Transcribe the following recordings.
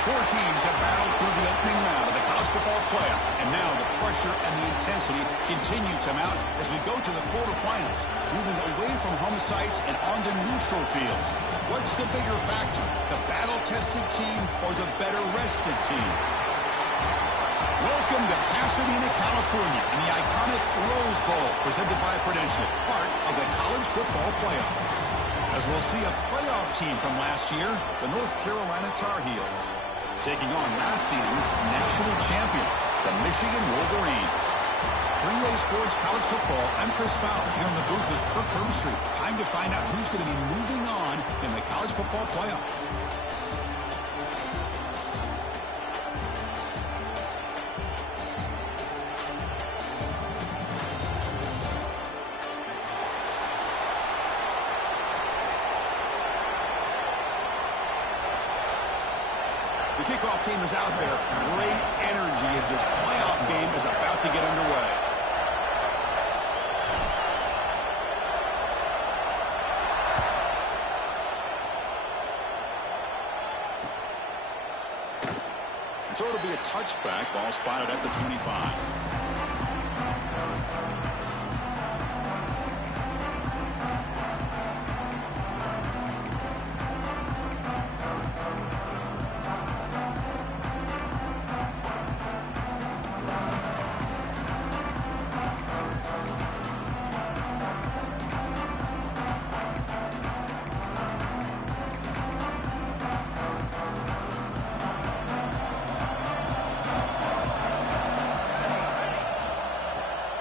Four teams have battled through the opening round of the college football playoff, and now the pressure and the intensity continue to mount as we go to the quarterfinals, moving away from home sites and onto neutral fields. What's the bigger factor, the battle-tested team or the better-rested team? Welcome to Pasadena, California, in the iconic Rose Bowl, presented by Prudential, part of the college football playoff. As we'll see a playoff team from last year, the North Carolina Tar Heels, taking on last season's national champions, the Michigan Wolverines. Three-way sports college football, I'm Chris Fowler, here in the booth with Kirk Herbstreit. Time to find out who's going to be moving on in the college football playoff. The kickoff team is out there. Great energy as this playoff game is about to get underway. And so it'll be a touchback. Ball spotted at the 25.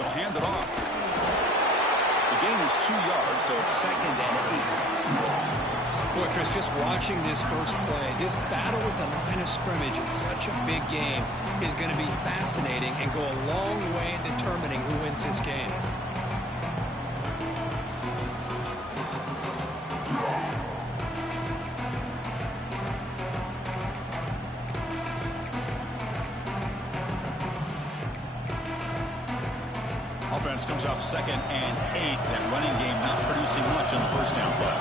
Hand it off. The gain is 2 yards, so it's 2nd and 8. Boy, Chris, just watching this first play, this battle with the line of scrimmage in such a big game is going to be fascinating and go a long way in determining who wins this game. Offense comes up 2nd and 8. That running game not producing much on the first down play.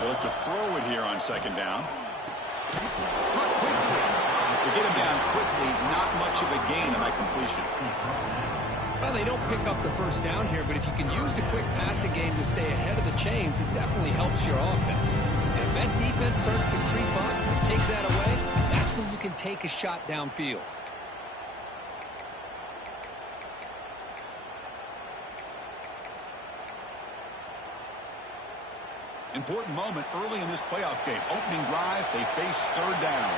They look to throw it here on 2nd down. Cut quickly. To get him down quickly, not much of a gain on that completion. Well, they don't pick up the first down here, but if you can use the quick passing game to stay ahead of the chains, it definitely helps your offense. And if that defense starts to creep up and take that away, that's when you can take a shot downfield. Important moment early in this playoff game. Opening drive, they face 3rd down.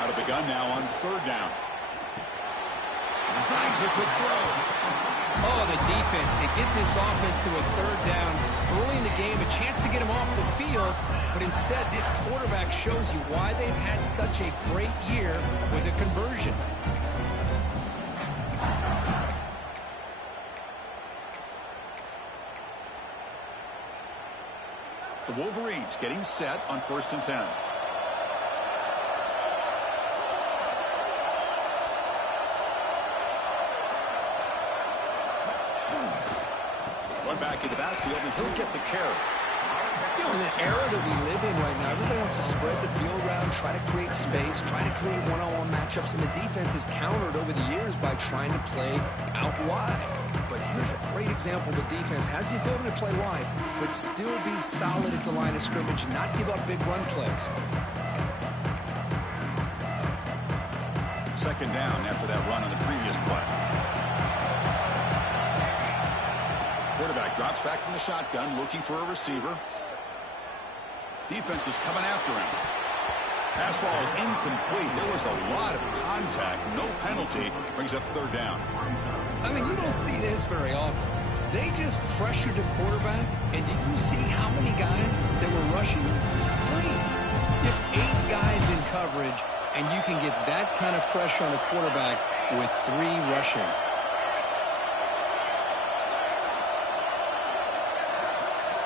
Out of the gun now on 3rd down. Snags a quick throw. Oh, the defense. They get this offense to a 3rd down early in the game, a chance to get them off the field, but instead this quarterback shows you why they've had such a great year with a conversion. The Wolverines getting set on 1st and 10. Run back in the backfield, and he'll get the carry. You know, in the era that we live in right now, everybody wants to spread the field around, try to create space, try to create one-on-one matchups, and the defense has countered over the years by trying to play out wide. But here's a great example. The defense has the ability to play wide, but still be solid at the line of scrimmage and not give up big run plays. 2nd down after that run on the previous play. Quarterback drops back from the shotgun, looking for a receiver. Defense is coming after him. Pass ball is incomplete. There was a lot of contact. No penalty. Brings up 3rd down. I mean, you don't see this very often. They just pressured the quarterback, and did you see how many guys that were rushing? 3. You have 8 guys in coverage, and you can get that kind of pressure on the quarterback with 3 rushing.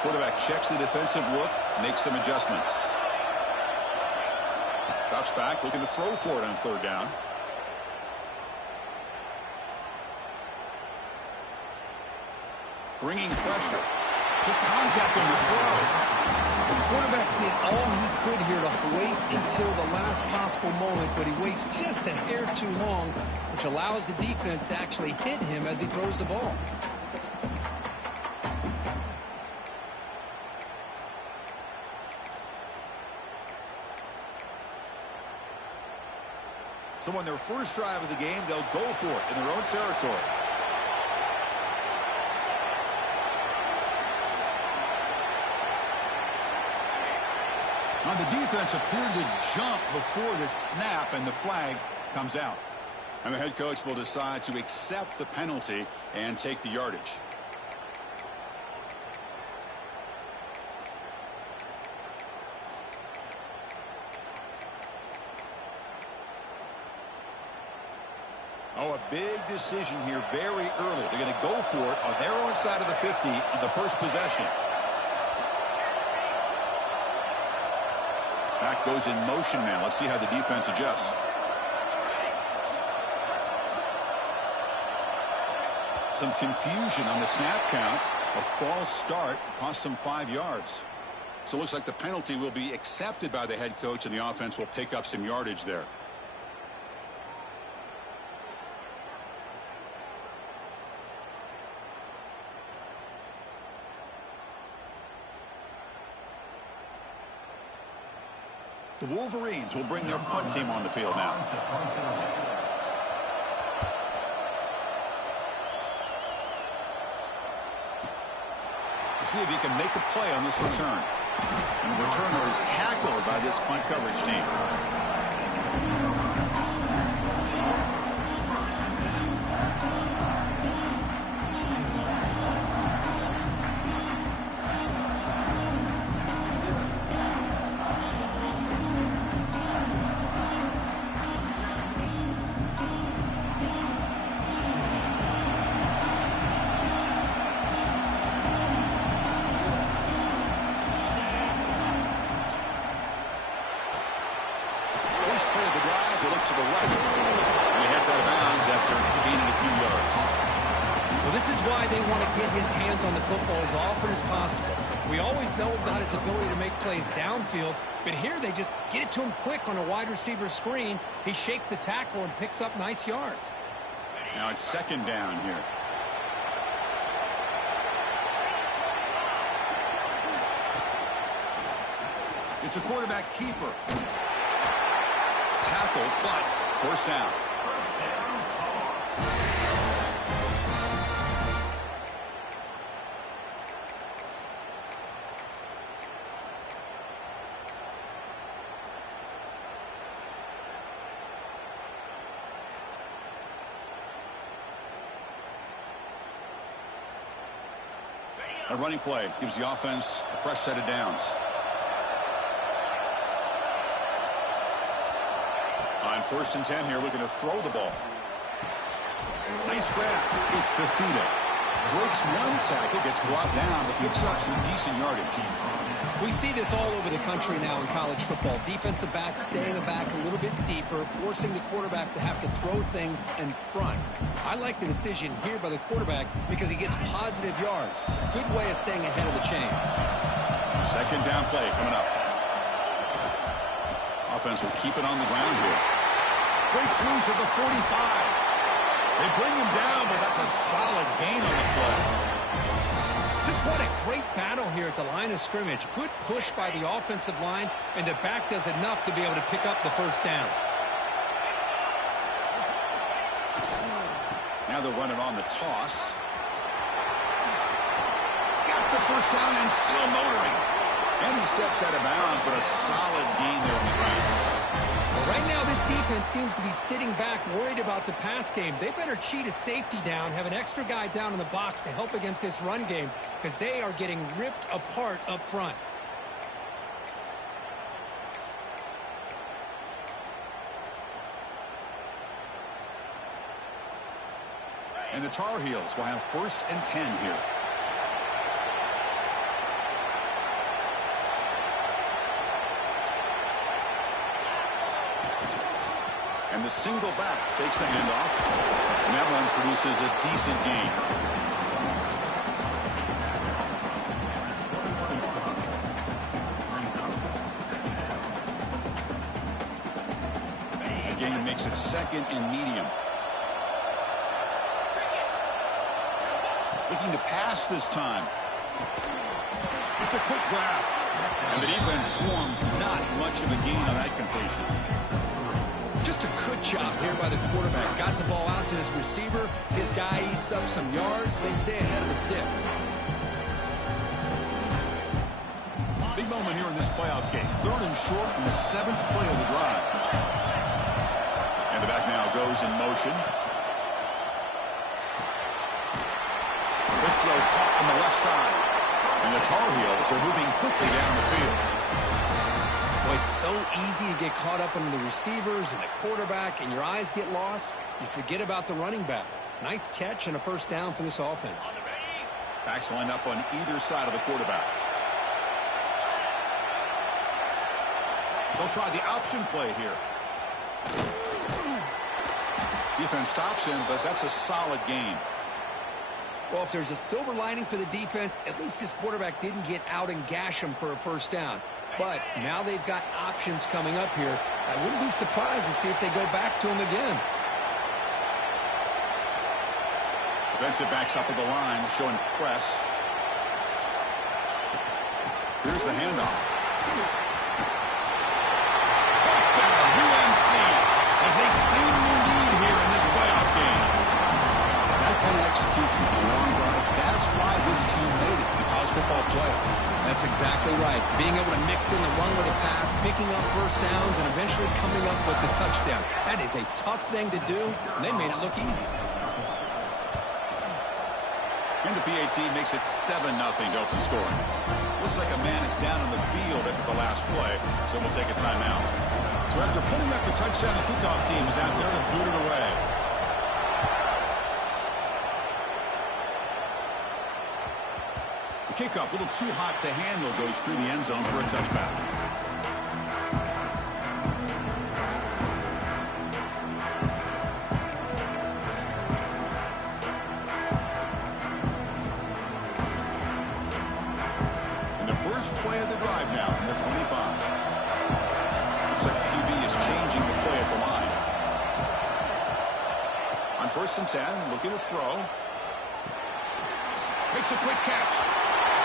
Quarterback checks the defensive look, makes some adjustments. Drops back, looking to throw for it on 3rd down. Bringing pressure. Took contact on the throw. The quarterback did all he could here to wait until the last possible moment, but he waits just a hair too long, which allows the defense to actually hit him as he throws the ball. So on their first drive of the game, they'll go for it in their own territory. Now the defense appeared to jump before the snap, and the flag comes out. And the head coach will decide to accept the penalty and take the yardage. Oh, a big decision here very early. They're going to go for it on their own side of the 50 on the first possession. Back goes in motion now. Let's see how the defense adjusts. Some confusion on the snap count. A false start cost them 5 yards. So it looks like the penalty will be accepted by the head coach, and the offense will pick up some yardage there. The Wolverines will bring their punt team on the field now. We'll see if he can make a play on this return. And the returner is tackled by this punt coverage team. Play of the drive, they look to the right, and he heads out of bounds after gaining a few yards. Well, this is why they want to get his hands on the football as often as possible. We always know about his ability to make plays downfield, but here they just get it to him quick on a wide receiver screen. He shakes the tackle and picks up nice yards. Now it's second down here. It's a quarterback keeper. Tackle, but first down. A running play gives the offense a fresh set of downs. On 1st and 10 here, looking to throw the ball. Nice grab. It's Fafita. Breaks one tackle, gets brought down, but picks up some decent yardage. We see this all over the country now in college football. Defensive backs staying back a little bit deeper, forcing the quarterback to have to throw things in front. I like the decision here by the quarterback because he gets positive yards. It's a good way of staying ahead of the chains. Second down play coming up. Offense will keep it on the ground here. Breaks loose at the 45. They bring him down, but that's a solid gain on the play. Just what a great battle here at the line of scrimmage. Good push by the offensive line, and the back does enough to be able to pick up the first down. Now they'll run it on the toss. Got the first down and still motoring. And he steps out of bounds, but a solid gain there on the ground. Well, right now this defense seems to be sitting back, worried about the pass game. They better cheat a safety down, have an extra guy down in the box to help against this run game, because they are getting ripped apart up front. And the Tar Heels will have 1st and 10 here. And the single back takes the handoff. And that one produces a decent gain. makes it 2nd and medium. Looking to pass this time. It's a quick grab. And the defense swarms. Not much of a gain on that completion. Just a good job here by the quarterback. Got the ball out to his receiver. His guy eats up some yards. They stay ahead of the sticks. Big moment here in this playoff game. 3rd and short in the 7th play of the drive. And the back now goes in motion. Quick throw caught on the left side. And the Tar Heels are moving quickly down the field. Boy, it's so easy to get caught up in the receivers and the quarterback, and your eyes get lost. You forget about the running back. Nice catch and a first down for this offense. Backs lined up on either side of the quarterback. They'll try the option play here. Defense stops him, but that's a solid gain. Well, if there's a silver lining for the defense, at least this quarterback didn't get out and gash him for a first down. But now they've got options coming up here. I wouldn't be surprised to see if they go back to him again. Defensive backs up at the line, showing press. Here's the handoff. Touchdown, UNC, as they claim the lead here in this playoff game. That kind of execution on a long drive, that's why this team made it to the college football playoff. That's exactly right. Being able to mix in the run with a pass, picking up first downs, and eventually coming up with the touchdown. That is a tough thing to do, and they made it look easy. And the PAT makes it 7-0 to open scoring. Looks like a man is down on the field after the last play, so we'll take a timeout. So after putting up a touchdown, the kickoff team is out there to boot it away. The kickoff, a little too hot to handle, goes through the end zone for a touchback. And the first play of the drive now from the 25. Looks like the QB is changing the play at the line. On 1st and 10, looking to throw. Makes a quick catch.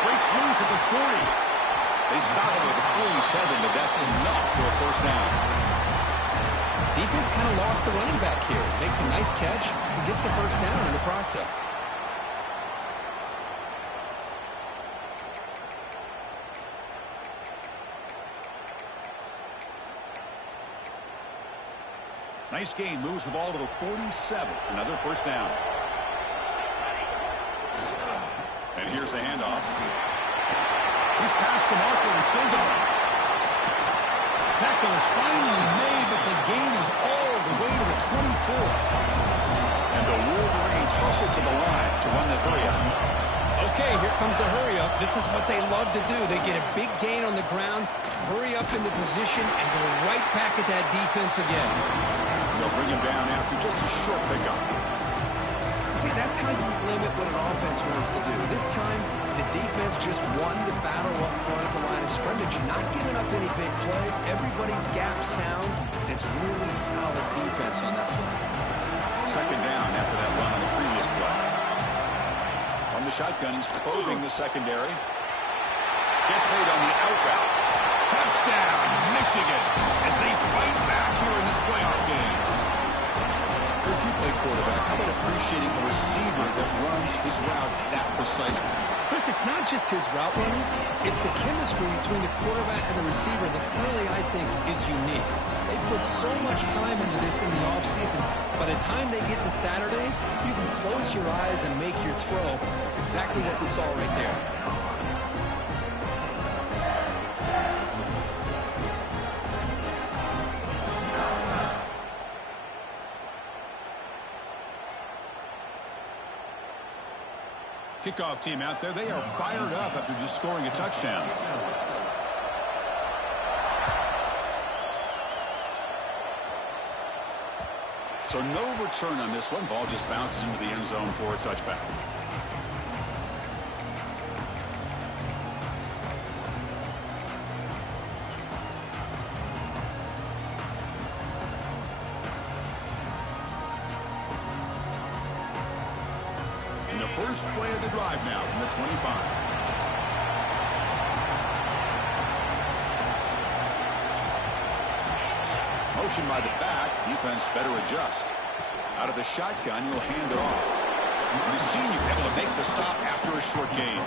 Breaks loose at the 40. They stop him at the 47, but that's enough for a first down. Defense kind of lost the running back here. Makes a nice catch and gets the first down in the process. Nice gain. Moves the ball to the 47. Another first down. And here's the handoff. He's past the marker and still going. Tackle is finally made, but the gain is all the way to the 24. And the Wolverines hustle to the line to run the hurry up. Okay, here comes the hurry up. This is what they love to do. They get a big gain on the ground, hurry up in the position, and go right back at that defense again. They'll bring him down after just a short pickup. See, that's how you limit what an offense wants to do. This time, the defense just won the battle up front at the line of scrimmage, not giving up any big plays. Everybody's gap sound, and it's really solid defense on that play. Second down after that run on the previous play. From the shotgun, he's probing the secondary. Gets made on the out route. Touchdown, Michigan, as they fight back here in this playoff game. If you play quarterback, how about appreciating a receiver that runs his routes that precisely? Chris, it's not just his route running. It's the chemistry between the quarterback and the receiver that really, I think, is unique. They put so much time into this in the offseason. By the time they get to Saturdays, you can close your eyes and make your throw. It's exactly what we saw right there. Kickoff team out there, they are fired up after just scoring a touchdown. So no return on this one. Ball just bounces into the end zone for a touchback. First play of the drive now from the 25. Motion by the back. Defense better adjust. Out of the shotgun, you'll hand it off. The senior able to make the stop after a short gain.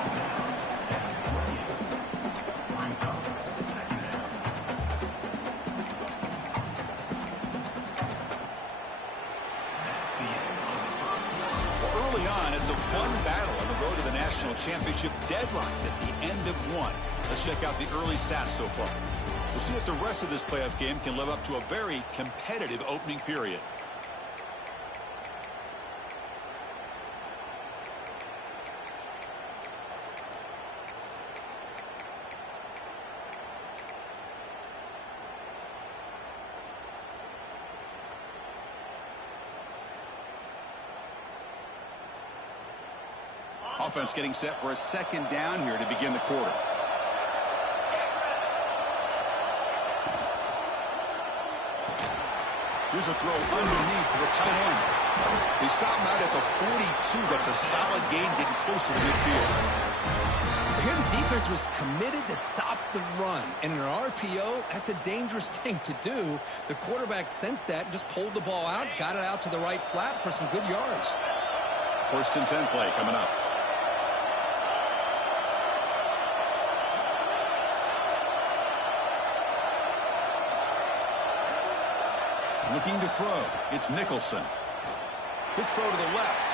Well, early on, it's a fun battle on the road to the national championship, deadlocked at the end of one. Let's check out the early stats so far. We'll see if the rest of this playoff game can live up to a very competitive opening period. Offense getting set for a second down here to begin the quarter. Here's a throw underneath to the tight end. They stop him out at the 42. That's a solid gain getting closer to midfield. Here the defense was committed to stop the run. And in an RPO, that's a dangerous thing to do. The quarterback sensed that and just pulled the ball out, got it out to the right flat for some good yards. First and 10 play coming up. Looking to throw. It's Nicholson. Quick throw to the left.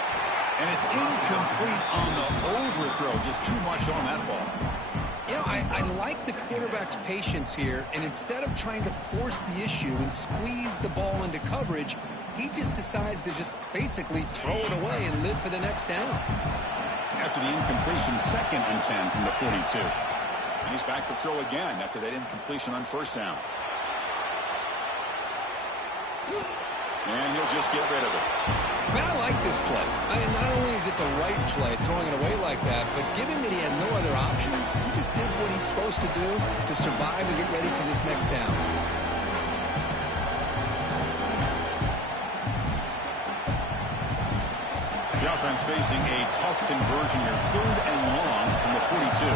And it's incomplete on the overthrow. Just too much on that ball. You know, I like the quarterback's patience here. And instead of trying to force the issue and squeeze the ball into coverage, he just decides to just basically throw it away and live for the next down. After the incompletion, second and 10 from the 42. And he's back to throw again after that incompletion on first down. And he'll just get rid of it. Man, I like this play. Not only is it the right play, throwing it away like that, but given that he had no other option, he just did what he's supposed to do to survive and get ready for this next down. The offense facing a tough conversion here. 3rd and long from the 42.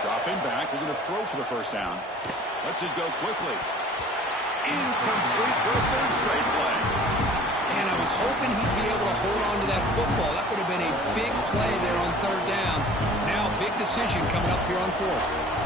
Dropping back, looking to throw for the first down. Lets it go quickly. Incomplete for a 3rd straight play. And I was hoping he'd be able to hold on to that football. That would have been a big play there on 3rd down. Now, big decision coming up here on 4th.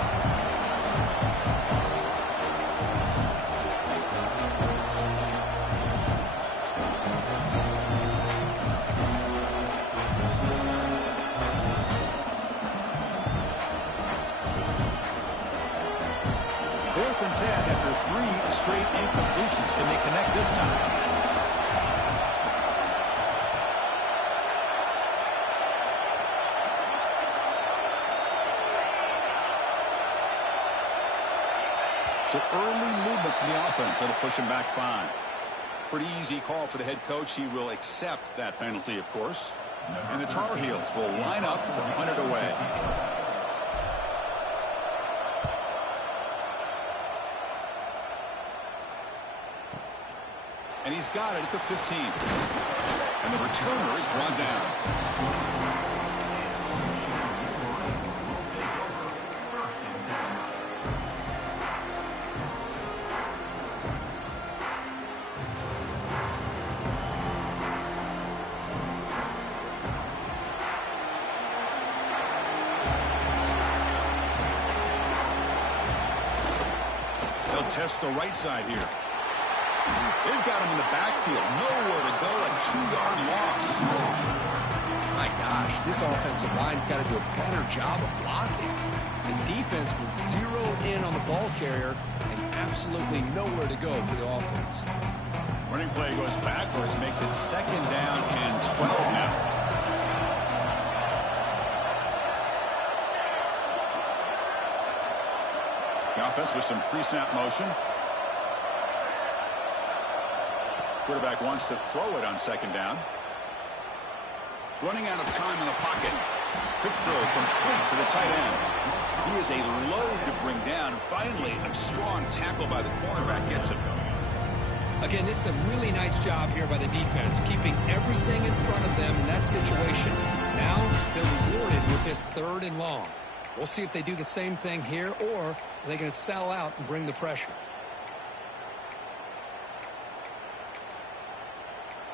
Straight incompletions. Can they connect this time? So early movement from the offense. That'll push him back 5. Pretty easy call for the head coach. He will accept that penalty, of course. And the Tar Heels will line up to punt it away. And he's got it at the 15. And the returner is brought down. They'll test the right side here. They've got him in the backfield. Nowhere to go. A 2-yard loss. My gosh, this offensive line's got to do a better job of blocking. The defense was zeroed in on the ball carrier and absolutely nowhere to go for the offense. Running play goes backwards, makes it 2nd down and 12 now. The offense with some pre-snap motion. Quarterback wants to throw it on 2nd down. Running out of time in the pocket. Quick throw complete to the tight end. He is a load to bring down. Finally, a strong tackle by the cornerback gets him. Again, this is a really nice job here by the defense, keeping everything in front of them in that situation. Now they're rewarded with this 3rd and long. We'll see if they do the same thing here, or are they going to sell out and bring the pressure.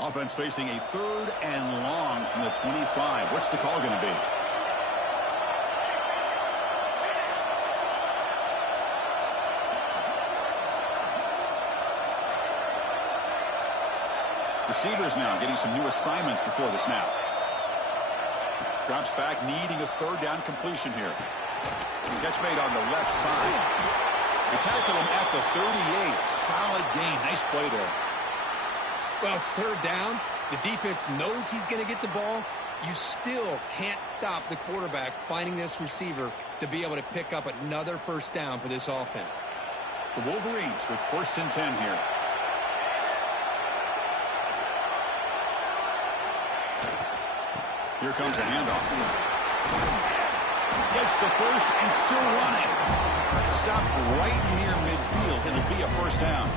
Offense facing a 3rd and long from the 25. What's the call going to be? Receivers now getting some new assignments before the snap. Drops back, needing a 3rd down completion here. Catch made on the left side. They tackle him at the 38. Solid gain. Nice play there. Well, it's 3rd down. The defense knows he's going to get the ball. You still can't stop the quarterback finding this receiver to be able to pick up another 1st down for this offense. The Wolverines with 1st and 10 here. Here comes a handoff. Gets the 1st and still running. Stopped right near midfield. It'll be a 1st down.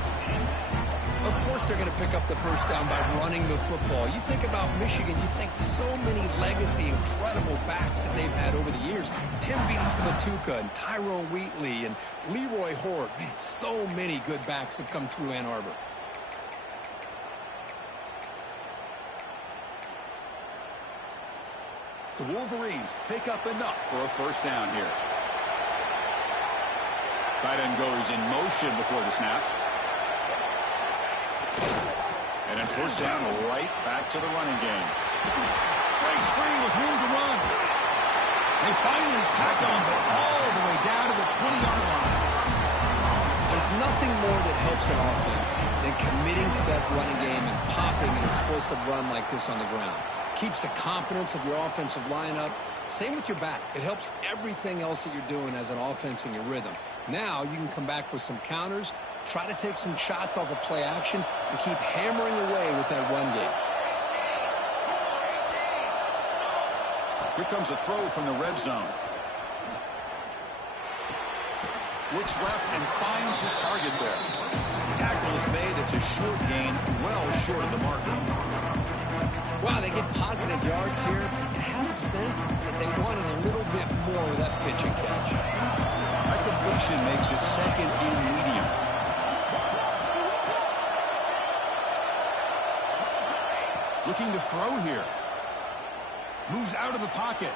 Of course they're going to pick up the 1st down by running the football. You think about Michigan, you think so many legacy, incredible backs that they've had over the years. Tim Biakabatuka and Tyrone Wheatley and Leroy Horde. Man, so many good backs have come through Ann Arbor. The Wolverines pick up enough for a 1st down here. Tight end goes in motion before the snap. And then 1st down, right back to the running game. Breaks free with room to run. They finally tackle him all the way down to the 20-yard line. There's nothing more that helps an offense than committing to that running game and popping an explosive run like this on the ground. Keeps the confidence of your offensive lineup. Same with your back. It helps everything else that you're doing as an offense in your rhythm. Now you can come back with some counters, try to take some shots off of play action, and keep hammering away with that run game. Here comes a throw from the red zone. Looks left and finds his target there. Tackle is made. It's a short gain, well short of the marker. Wow, they get positive yards here. You have a sense that they wanted a little bit more with that pitch and catch. That completion makes it 2nd and medium. Looking to throw here. Moves out of the pocket.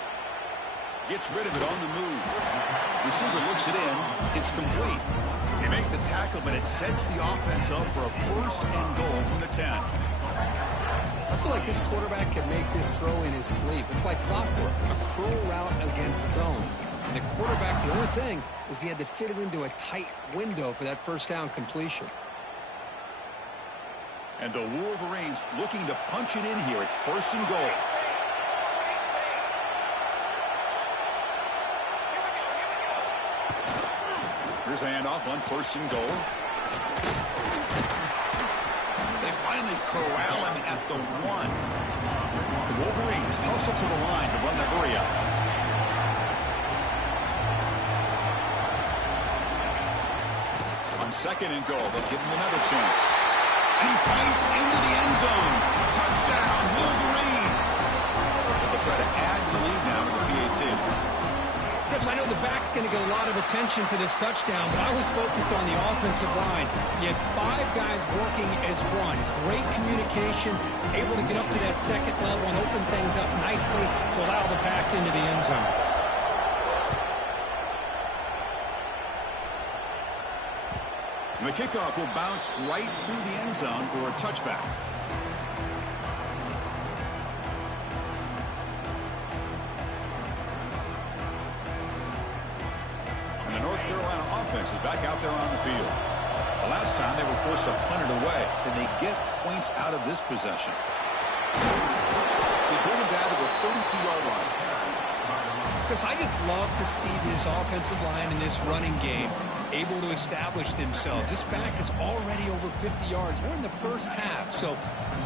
Gets rid of it on the move. Receiver looks it in. It's complete. They make the tackle, but it sets the offense up for a 1st and goal from the 10. I feel like this quarterback can make this throw in his sleep. It's like clockwork, a curl route against zone. And the quarterback, the only thing is he had to fit it into a tight window for that 1st down completion. And the Wolverines looking to punch it in here. It's 1st and goal. Here's the handoff on 1st and goal. They finally corral him at the 1. The Wolverines hustle to the line to run the hurry up. On 2nd and goal, they'll give him another chance. And he fights into the end zone. Touchdown, Wolverines. They'll try to add to the lead now to the PAT. Chris, I know the back's going to get a lot of attention for this touchdown, but I was focused on the offensive line. You had 5 guys working as one. Great communication, able to get up to that 2nd level and open things up nicely to allow the back into the end zone. And the kickoff will bounce right through the end zone for a touchback. Offense is back out there on the field. The last time they were forced to punt it away. Can they get points out of this possession? They bring him down to the 32-yard line. Chris, I just love to see this offensive line in this running game able to establish themselves. This back is already over 50 yards. We're in the 1st half, so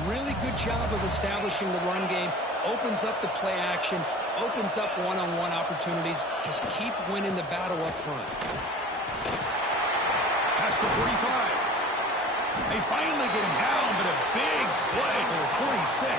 really good job of establishing the run game. Opens up the play action, opens up one-on-one opportunities. Just keep winning the battle up front. Past the 45. They finally get him down, but a big play for the 46.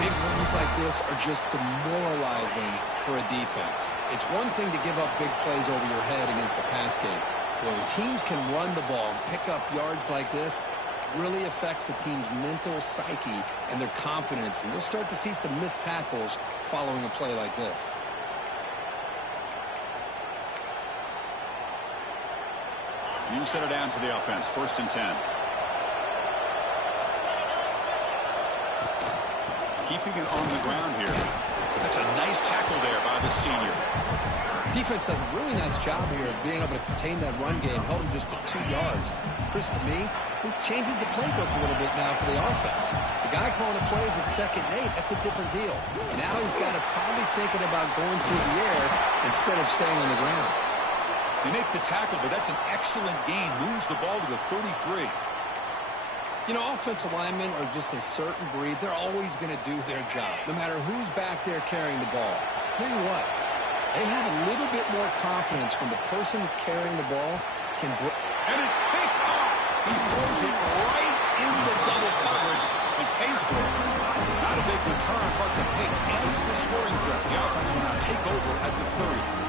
Big runs like this are just demoralizing for a defense. It's one thing to give up big plays over your head against the pass game. When teams can run the ball and pick up yards like this, it really affects the team's mental psyche and their confidence. And you'll start to see some missed tackles following a play like this. You set it down to the offense. 1st and 10. Keeping it on the ground here. That's a nice tackle there by the senior. Defense does a really nice job here of being able to contain that run game. Held him just to 2 yards. Chris, to me, this changes the playbook a little bit now for the offense. The guy calling the plays at 2nd and 8, that's a different deal. Now he's got to probably thinking about going through the air instead of staying on the ground. They make the tackle, but that's an excellent gain. Moves the ball to the 33. You know, offensive linemen are just a certain breed. They're always going to do their job, no matter who's back there carrying the ball. I'll tell you what, they have a little bit more confidence when the person that's carrying the ball can... And it's picked off. He throws it right in the double coverage and pays for it. Not a big return, but the pick ends the scoring threat. The offense will now take over at the 30.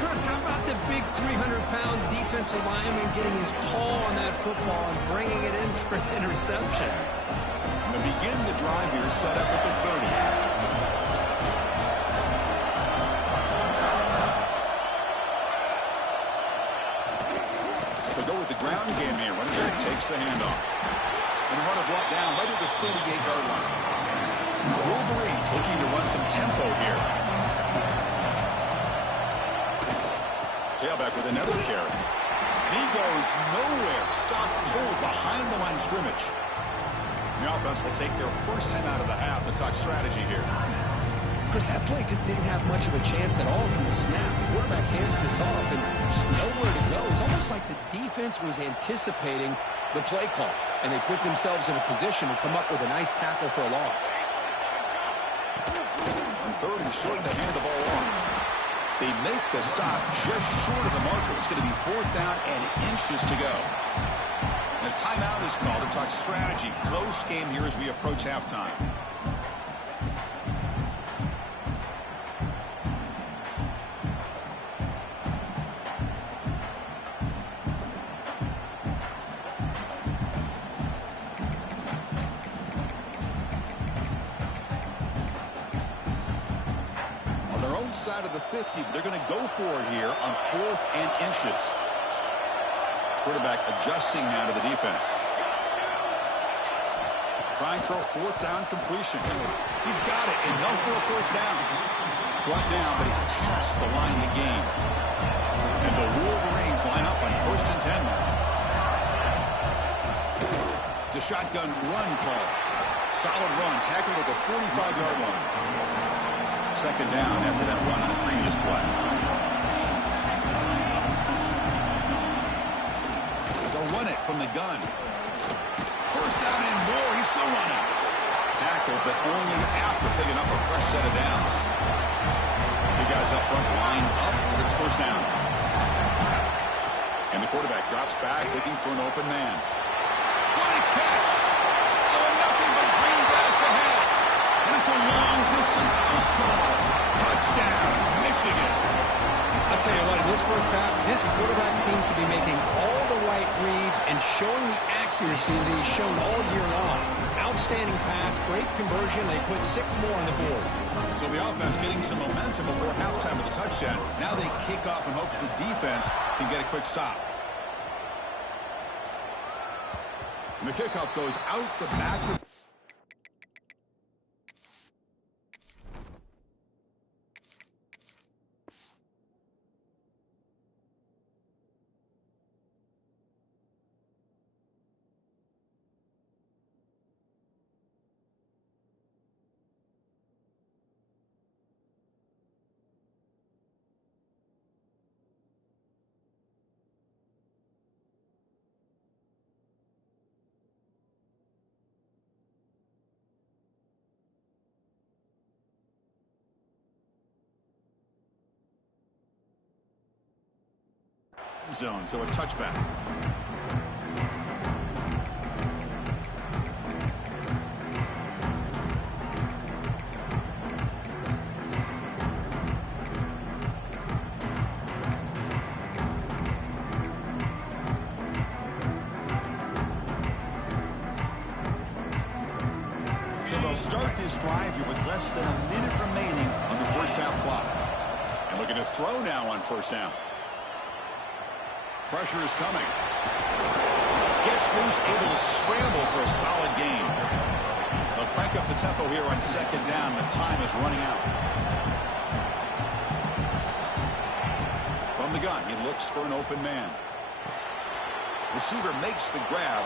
Chris, how about the big 300-pound defensive lineman getting his paw on that football and bringing it in for an interception? And to begin the drive here, set up at the 30. They go with the ground game here. Running back takes the handoff. And the runner brought down right at the 38-yard line. The Wolverines looking to run some tempo here. Tailback with another carry. And he goes nowhere. Stop cold behind the line of scrimmage. The offense will take their first time out of the half to talk strategy here. Chris, that play just didn't have much of a chance at all from the snap. The quarterback hands this off and there's nowhere to go. It's almost like the defense was anticipating the play call, and they put themselves in a position to come up with a nice tackle for a loss. On 3rd and short, they hand the ball off. They make the stop just short of the marker. It's going to be 4th down and inches to go. And a timeout is called to talk strategy. Close game here as we approach halftime. Side of the 50, but they're going to go for it here on 4th and inches. Quarterback adjusting now to the defense. Trying for a 4th down completion. He's got it, enough for a 1st down. Brought down, but he's past the line of the game. And the Wolverines line up on 1st and 10 now. It's a shotgun run call. Solid run, tackled at the 45-yard line. 2nd down after that run on the previous play. They'll run it from the gun. 1st down and more. He's still running. Tackled, but only after picking up a fresh set of downs. You guys up front line up. It's 1st down. And the quarterback drops back looking for an open man. What a catch! Oh, nothing but green grass ahead. And it's a long-distance house call. Touchdown, Michigan. I'll tell you what, in this first half, this quarterback seems to be making all the right reads and showing the accuracy that he's shown all year long. Outstanding pass, great conversion. They put 6 more on the board. So the offense getting some momentum before halftime with the touchdown. Now they kick off in hopes the defense can get a quick stop. And the kickoff goes out the back. Zone, so a touchback. So they'll start this drive here with less than a minute remaining on the first half clock. And looking to throw now on first down. Pressure is coming. Gets loose, able to scramble for a solid gain. They'll crank up the tempo here on second down. The time is running out. From the gun, he looks for an open man. Receiver makes the grab.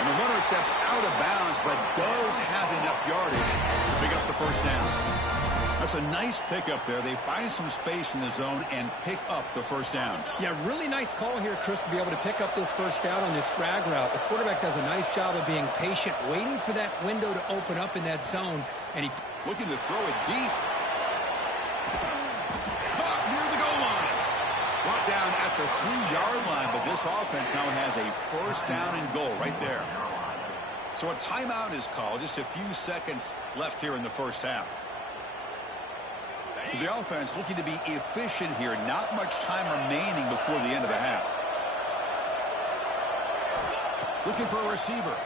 And the runner steps out of bounds, but does have enough yardage to pick up the first down. That's a nice pickup there. They find some space in the zone and pick up the first down. Yeah, really nice call here, Chris, to be able to pick up this first down on this drag route. The quarterback does a nice job of being patient, waiting for that window to open up in that zone. And he looking to throw it deep. Caught near the goal line. Brought down at the 3-yard line, but this offense now has a first down and goal right there. So a timeout is called. Just a few seconds left here in the first half. So the offense looking to be efficient here. Not much time remaining before the end of the half. Looking for a receiver.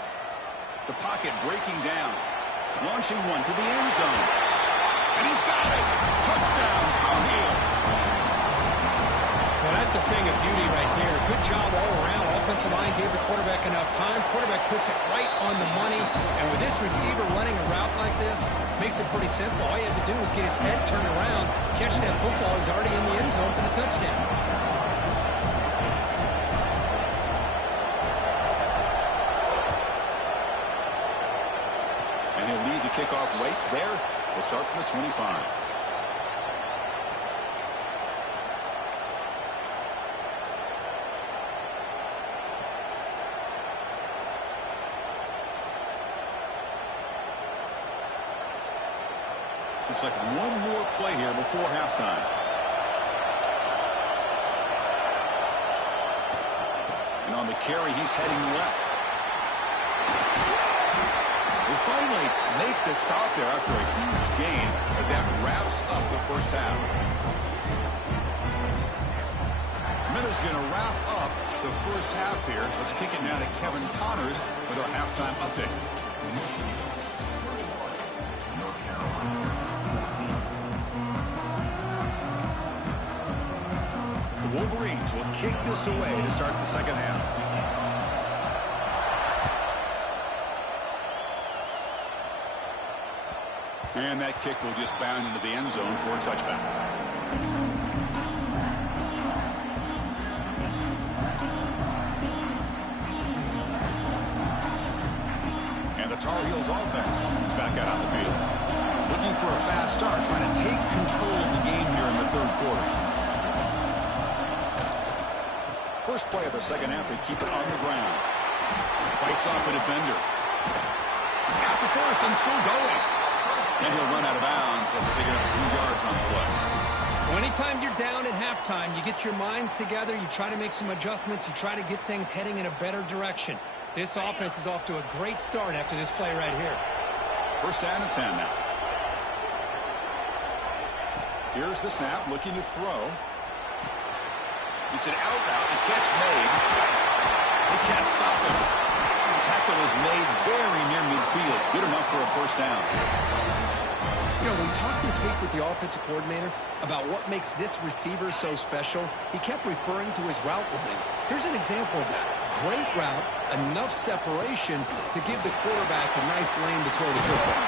The pocket breaking down. Launching one to the end zone. And he's got it. Touchdown, Tar Heels. Well, that's a thing of beauty right there. Good job all around. Offensive line gave the quarterback enough time. Quarterback puts it right on the money. And with this receiver running a route like this, makes it pretty simple. All you have to do is get his head turned around, catch that football. He's already in the end zone for the touchdown. And he'll lead the kickoff right there. We'll start from the 25. Looks like one more play here before halftime. And on the carry, he's heading left. They finally make the stop there after a huge gain, but that wraps up the first half. Minutes going to wrap up the first half here. Let's kick it now to Kevin Connors with our halftime update. Wolverines will kick this away to start the second half. And that kick will just bound into the end zone for a touchback. And the Tar Heels offense is back out on the field. Looking for a fast start, trying to take control of the game here in the third quarter. First play of the second half, they keep it on the ground. Fights off a defender. He's got the first and still going. And he'll run out of bounds after picking up a few yards on the play. Well, anytime you're down at halftime, you get your minds together, you try to make some adjustments, you try to get things heading in a better direction. This offense is off to a great start after this play right here. First down and 10 now. Here's the snap, looking to throw. It's an out route, a catch made. They can't stop him. The tackle is made very near midfield. Good enough for a first down. You know, we talked this week with the offensive coordinator about what makes this receiver so special. He kept referring to his route running. Here's an example of that. Great route, enough separation to give the quarterback a nice lane to throw the football.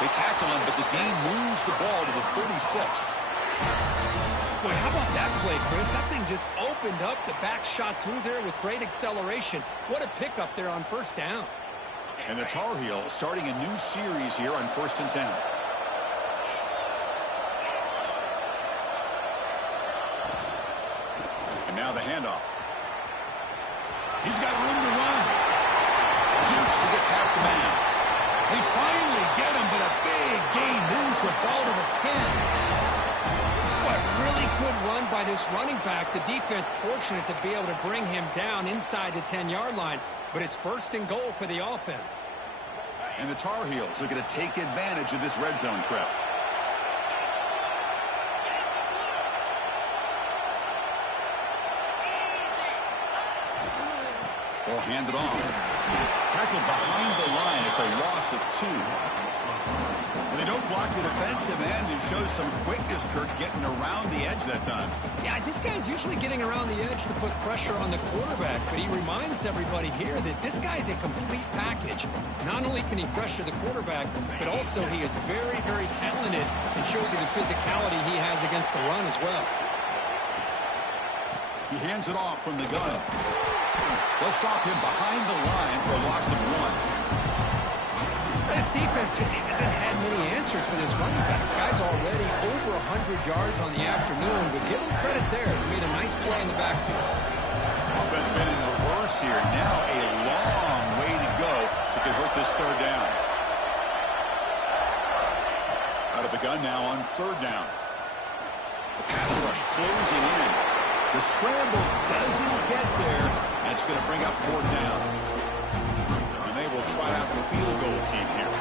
They tackle him, but the gain moves the ball to the 36. Boy, how about that play, Chris? That thing just opened up. The back shot through there with great acceleration. What a pickup there on first down. And the Tar Heels starting a new series here on 1st and 10. And now the handoff. He's got room to run. Shoots to get past a man. They finally get him, but a big gain moves the ball to the 10. What a really good run by this running back. The defense fortunate to be able to bring him down inside the 10-yard line, but it's first and goal for the offense. And the Tar Heels are going to take advantage of this red zone trap. Ball handed off. Tackled behind the line. It's a loss loss of 2. And they don't block the defensive end, who shows some quickness, Kirk, getting around the edge that time. Yeah, this guy's usually getting around the edge to put pressure on the quarterback, but he reminds everybody here that this guy's a complete package. Not only can he pressure the quarterback, but also he is very, very talented and shows you the physicality he has against the run as well. He hands it off from the gun. They'll stop him behind the line for a loss of 1. This defense just hasn't had many answers for this running back. Guy's already over 100 yards on the afternoon, but give him credit there. He made a nice play in the backfield. Offense been in reverse here. Now a long way to go to convert this 3rd down. Out of the gun now on 3rd down. The pass rush closing in. The scramble doesn't get there, and it's going to bring up 4th down. They will try out the field goal team here.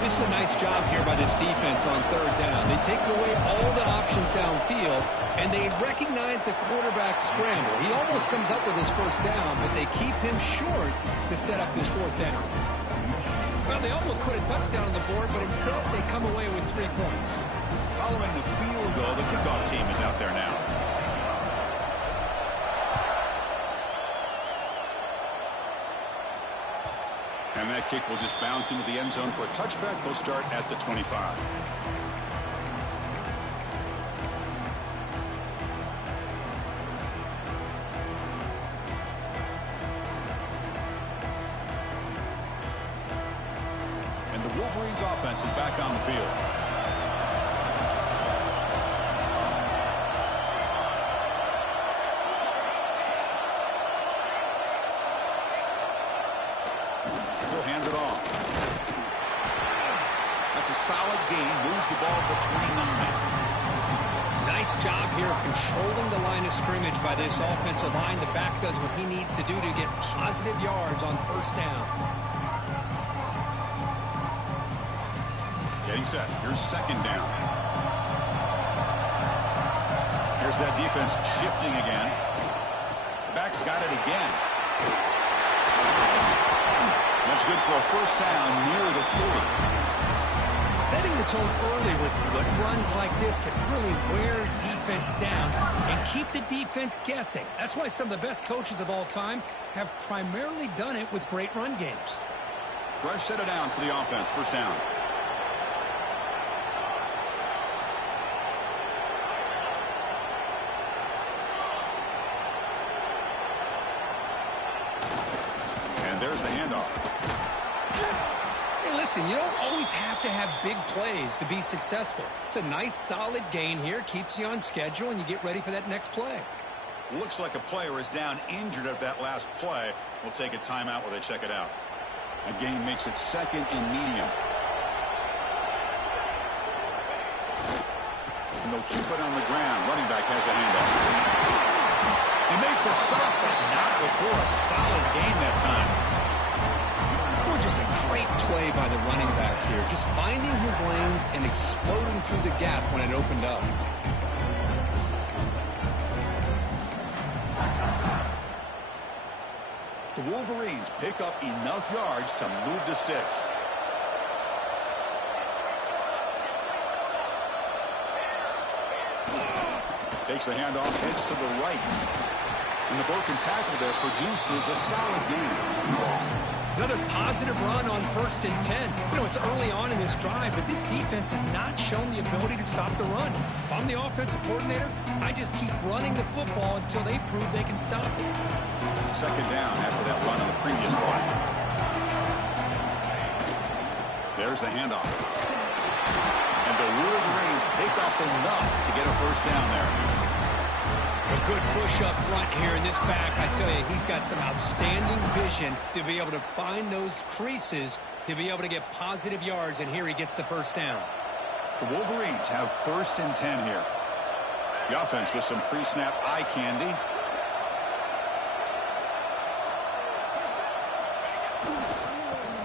This is a nice job here by this defense on 3rd down. They take away all the options downfield, and they recognize the quarterback scramble. He almost comes up with his 1st down, but they keep him short to set up this 4th down. Well, they almost put a touchdown on the board, but instead they come away with 3 points. Following the field goal, the kickoff team is out there now. And that kick will just bounce into the end zone for a touchback. They'll start at the 25. And the Wolverines offense is back on the field. Hand it off. That's a solid gain. Moves the ball to the 29. Nice job here of controlling the line of scrimmage by this offensive line. The back does what he needs to do to get positive yards on 1st down. Getting set. Here's 2nd down. Here's that defense shifting again. The back's got it again. That's good for a 1st down near the 40. Setting the tone early with good runs like this can really wear defense down and keep the defense guessing. That's why some of the best coaches of all time have primarily done it with great run games. Fresh set of downs for the offense. 1st down. And there's the handoff. Hey, listen, you don't always have to have big plays to be successful. It's a nice, solid gain here. Keeps you on schedule, and you get ready for that next play. Looks like a player is down injured at that last play. We'll take a timeout while they check it out. A gain makes it 2nd and medium. And they'll keep it on the ground. Running back has the handoff. They make the stop, but not before a solid gain that time. Boy, just a great play by the running back here. Just finding his lanes and exploding through the gap when it opened up. The Wolverines pick up enough yards to move the sticks. Takes the handoff, heads to the right. And the broken tackle there produces a solid gain. Another positive run on 1st and 10. You know, it's early on in this drive, but this defense has not shown the ability to stop the run. If I'm the offensive coordinator, I just keep running the football until they prove they can stop it. 2nd down after that run on the previous play. There's the handoff. And the Wolverines pick up enough to get a 1st down there. A good push up front here in this back. I tell you, he's got some outstanding vision to be able to find those creases to be able to get positive yards, and here he gets the 1st down. The Wolverines have 1st and 10 here. The offense with some pre-snap eye candy.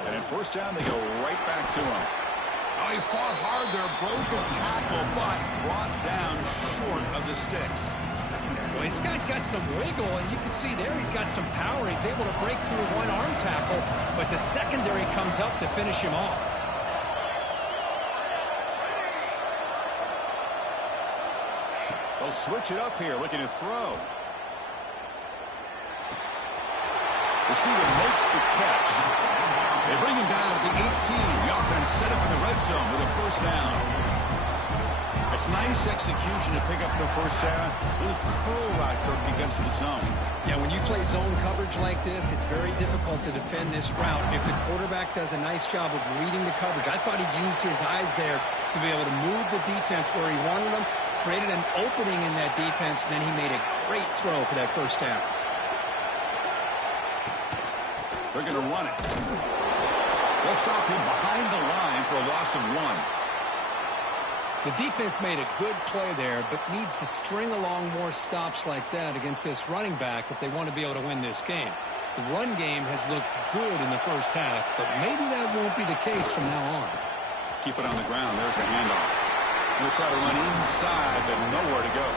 And at 1st down, they go right back to him. Oh, he fought hard there, broken tackle, but brought down short of the sticks. Well, this guy's got some wiggle, and you can see there he's got some power. He's able to break through one arm tackle, but the secondary comes up to finish him off. They'll switch it up here, looking to throw. Receiver makes the catch. They bring him down at the 18. The offense set up in the red zone with a first down. It's nice execution to pick up the first down. A little curl route, Kirk, against the zone. Yeah, when you play zone coverage like this, it's very difficult to defend this route if the quarterback does a nice job of reading the coverage. I thought he used his eyes there to be able to move the defense where he wanted them, created an opening in that defense, and then he made a great throw for that first down. They're going to run it. They'll stop him behind the line for a loss of 1. The defense made a good play there, but needs to string along more stops like that against this running back if they want to be able to win this game. The run game has looked good in the first half, but maybe that won't be the case from now on. Keep it on the ground. There's the handoff. We'll try to run inside, but nowhere to go.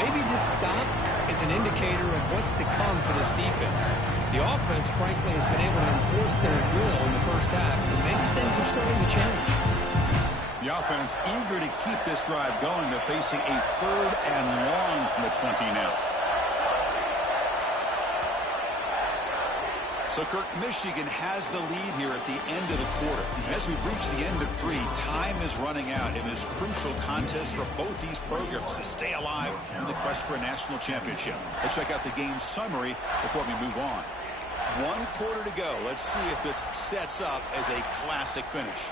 Maybe this stop is an indicator of what's to come for this defense. The offense, frankly, has been able to enforce their will in the first half, but maybe things are starting to change. The offense eager to keep this drive going, but facing a 3rd and long from the 20 now. So, Kirk, Michigan has the lead here at the end of the quarter. And as we've reached the end of 3, time is running out in this crucial contest for both these programs to stay alive in the quest for a national championship. Let's check out the game summary before we move on. 1 quarter to go. Let's see if this sets up as a classic finish.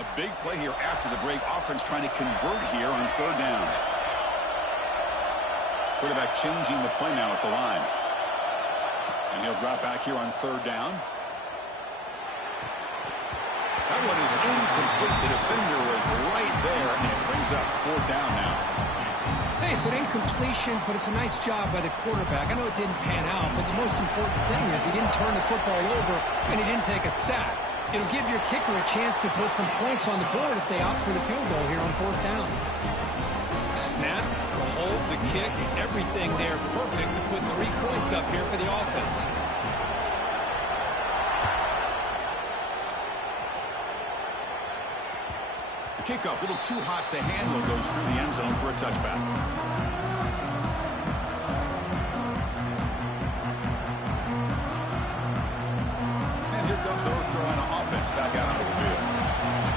A big play here after the break. Offense trying to convert here on 3rd down. Quarterback changing the play now at the line. And he'll drop back here on 3rd down. That one is incomplete. The defender was right there, and it brings up 4th down now. Hey, it's an incompletion, but it's a nice job by the quarterback. I know it didn't pan out, but the most important thing is he didn't turn the football over, and he didn't take a sack. It'll give your kicker a chance to put some points on the board if they opt for the field goal here on 4th down. Snap, the hold, the kick, everything there perfect to put 3 points up here for the offense. The kickoff, a little too hot to handle, goes through the end zone for a touchback. Comes the North Carolina offense back out onto the field.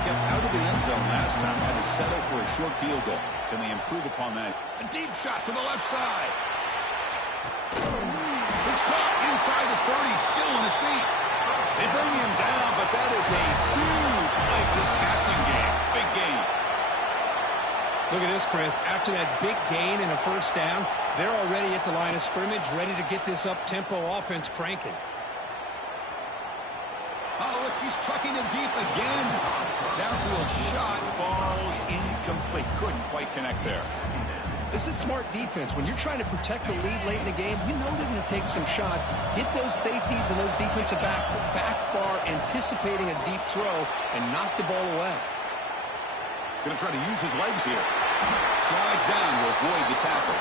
Kept out of the end zone last time, had to settle for a short field goal. Can they improve upon that? A deep shot to the left side. It's caught inside the 30, still on his feet. They bring him down, but that is a huge play for this passing game. Big gain. Look at this, Chris. After that big gain and a first down, they're already at the line of scrimmage, ready to get this up-tempo offense cranking. Oh, look, he's trucking it deep again. Downfield shot falls incomplete. Couldn't quite connect there. This is smart defense. When you're trying to protect the lead late in the game, you know they're going to take some shots. Get those safeties and those defensive backs back far, anticipating a deep throw, and knock the ball away. Going to try to use his legs here. Slides down to avoid the tackle.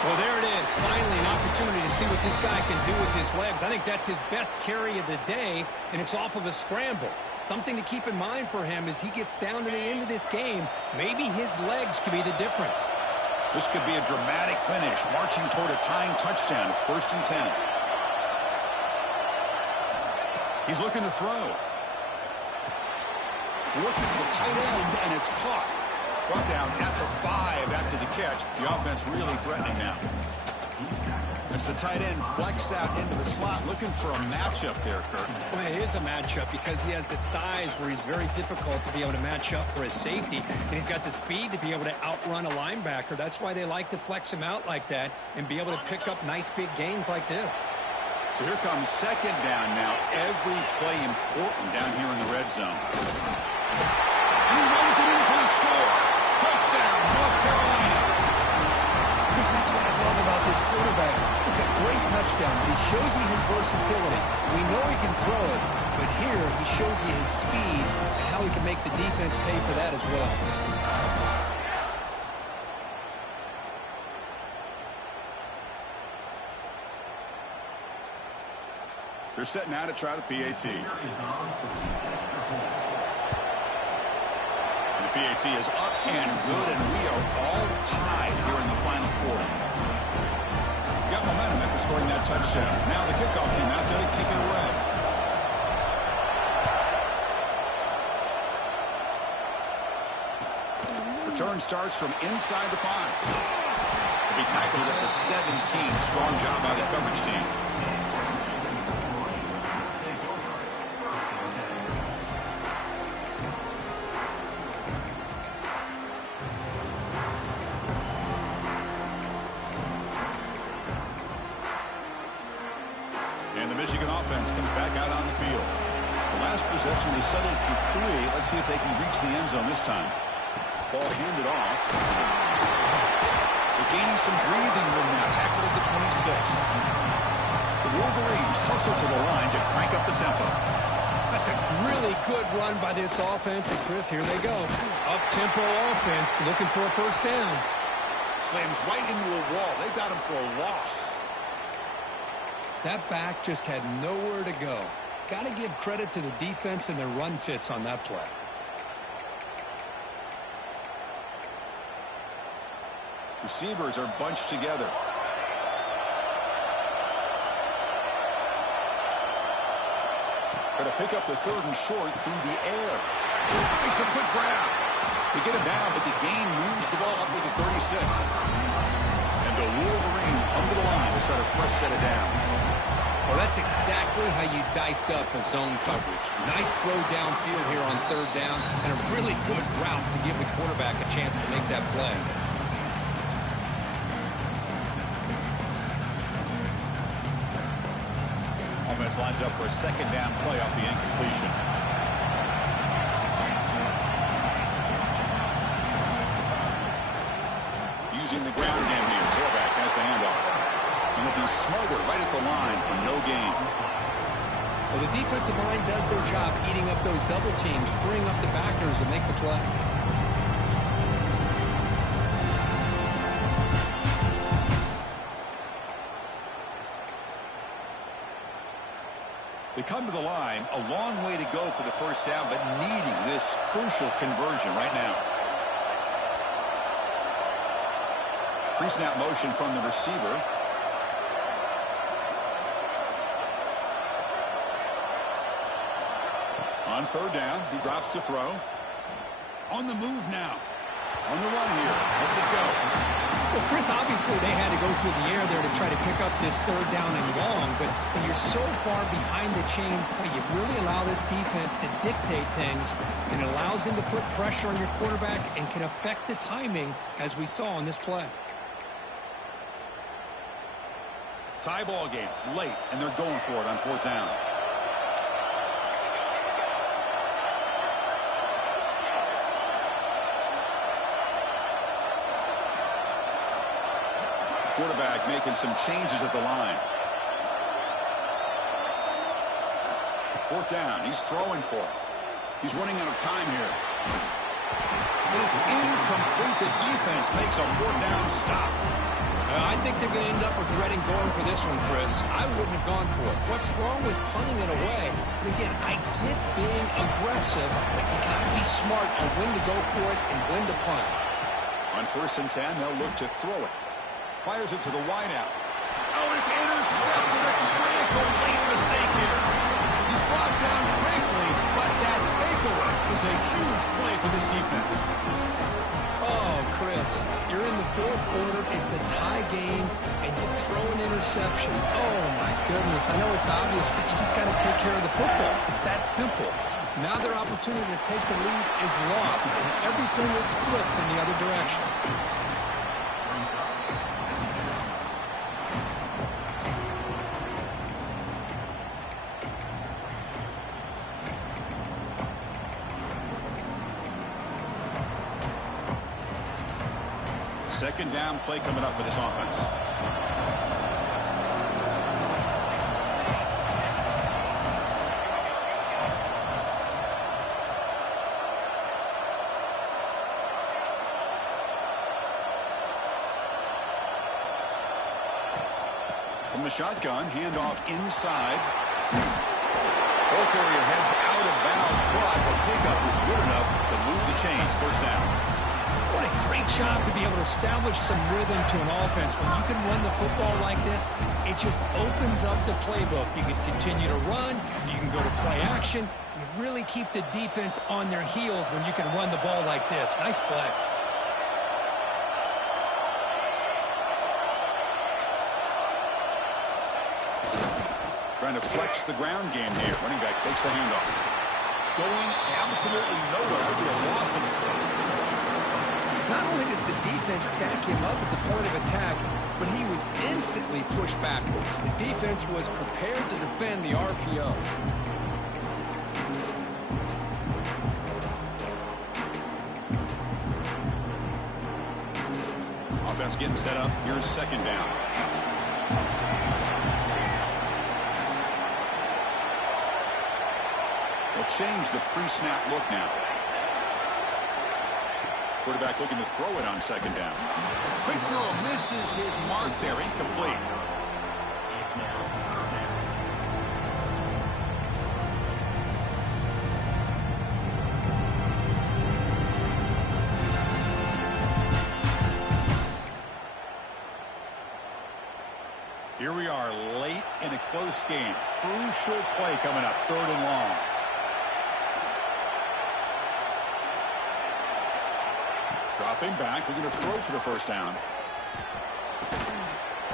Well, there it is. Finally, an opportunity to see what this guy can do with his legs. I think that's his best carry of the day, and it's off of a scramble. Something to keep in mind for him as he gets down to the end of this game. Maybe his legs could be the difference. This could be a dramatic finish, marching toward a tying touchdown. It's 1st and 10. He's looking to throw. Looking for the tight end, and it's caught. Brought down at the 5 after the catch. The offense really threatening now. As the tight end flex out into the slot, looking for a matchup there, Kurt. Well, it is a matchup because he has the size where he's very difficult to be able to match up for his safety. And he's got the speed to be able to outrun a linebacker. That's why they like to flex him out like that and be able to pick up nice big gains like this. So here comes 2nd down now. Every play important down here in the red zone. And he runs it in for the score. Touchdown, North Carolina. Chris, that's what I love about this quarterback. It's a great touchdown, but he shows you his versatility. We know he can throw it, but here he shows you his speed and how he can make the defense pay for that as well. They're setting out to try the PAT. The PAT is up and good, and we are all tied here in the final quarter. We got momentum after scoring that touchdown. Now the kickoff team out there to kick it away. Return starts from inside the 5. He'll be tackled at the 17. Strong job by the coverage team. Michigan offense comes back out on the field. The last possession was settled for 3. Let's see if they can reach the end zone this time. Ball handed off. They're gaining some breathing room now. Tackled at the 26. The Wolverines hustle to the line to crank up the tempo. That's a really good run by this offense. And, Chris, here they go. Up-tempo offense looking for a first down. Slams right into a wall. They've got him for a loss. That back just had nowhere to go. Got to give credit to the defense and their run fits on that play. Receivers are bunched together. Got to pick up the 3rd and short through the air. Makes a quick grab. They get him down, but the gain moves the ball up with the 36. And the Wolverines come to the line to start a fresh set of downs. Well, that's exactly how you dice up a zone coverage. Nice throw downfield here on 3rd down, and a really good route to give the quarterback a chance to make that play. Offense lines up for a 2nd down play off the incompletion. Using the ground game here. Tailback has the handoff. And they'll be smothered right at the line for no gain. Well, the defensive line does their job eating up those double teams, freeing up the backers to make the play. They come to the line, a long way to go for the first down, but needing this crucial conversion right now. Pre-snap motion from the receiver. On 3rd down, he drops to throw. On the move now. On the run here. Let's it go. Well, Chris, obviously they had to go through the air there to try to pick up this 3rd down and long, but when you're so far behind the chains, boy, you really allow this defense to dictate things, and it allows them to put pressure on your quarterback and can affect the timing, as we saw on this play. Tie ball game, late, and they're going for it on 4th down. Quarterback making some changes at the line. 4th down. He's throwing for it. He's running out of time here. But it's incomplete. The defense makes a 4th down stop. I think they're going to end up regretting going for this one, Chris. I wouldn't have gone for it. What's wrong with punting it away? And again, I get being aggressive, but you got to be smart on when to go for it and when to punt. On 1st and 10, they'll look to throw it. Fires it to the wideout. Oh, it's intercepted. A critical late mistake here. He's brought down quickly, but that takeaway is a huge play for this defense. Oh, Chris, you're in the 4th quarter. It's a tie game, and you throw an interception. Oh, my goodness. I know it's obvious, but you just got to take care of the football. It's that simple. Now their opportunity to take the lead is lost, and everything is flipped in the other direction. Second down play coming up for this offense. From the shotgun, handoff inside. Ball carrier heads out of bounds, but the pickup was good enough to move the chains. First down. What a great job to be able to establish some rhythm to an offense. When you can run the football like this, it just opens up the playbook. You can continue to run. You can go to play action. You really keep the defense on their heels when you can run the ball like this. Nice play. Trying to flex the ground game here. Running back takes the handoff. Going absolutely nowhere. It'll be a loss of it. Not only does the defense stack him up at the point of attack, but he was instantly pushed backwards. The defense was prepared to defend the RPO. Offense getting set up. Here's second down. They'll change the pre-snap look now. Quarterback looking to throw it on second down. Quick throw misses his mark there. Incomplete. Here we are late in a close game. Crucial play coming up. 3rd and long. Dropping back, looking to throw for the first down.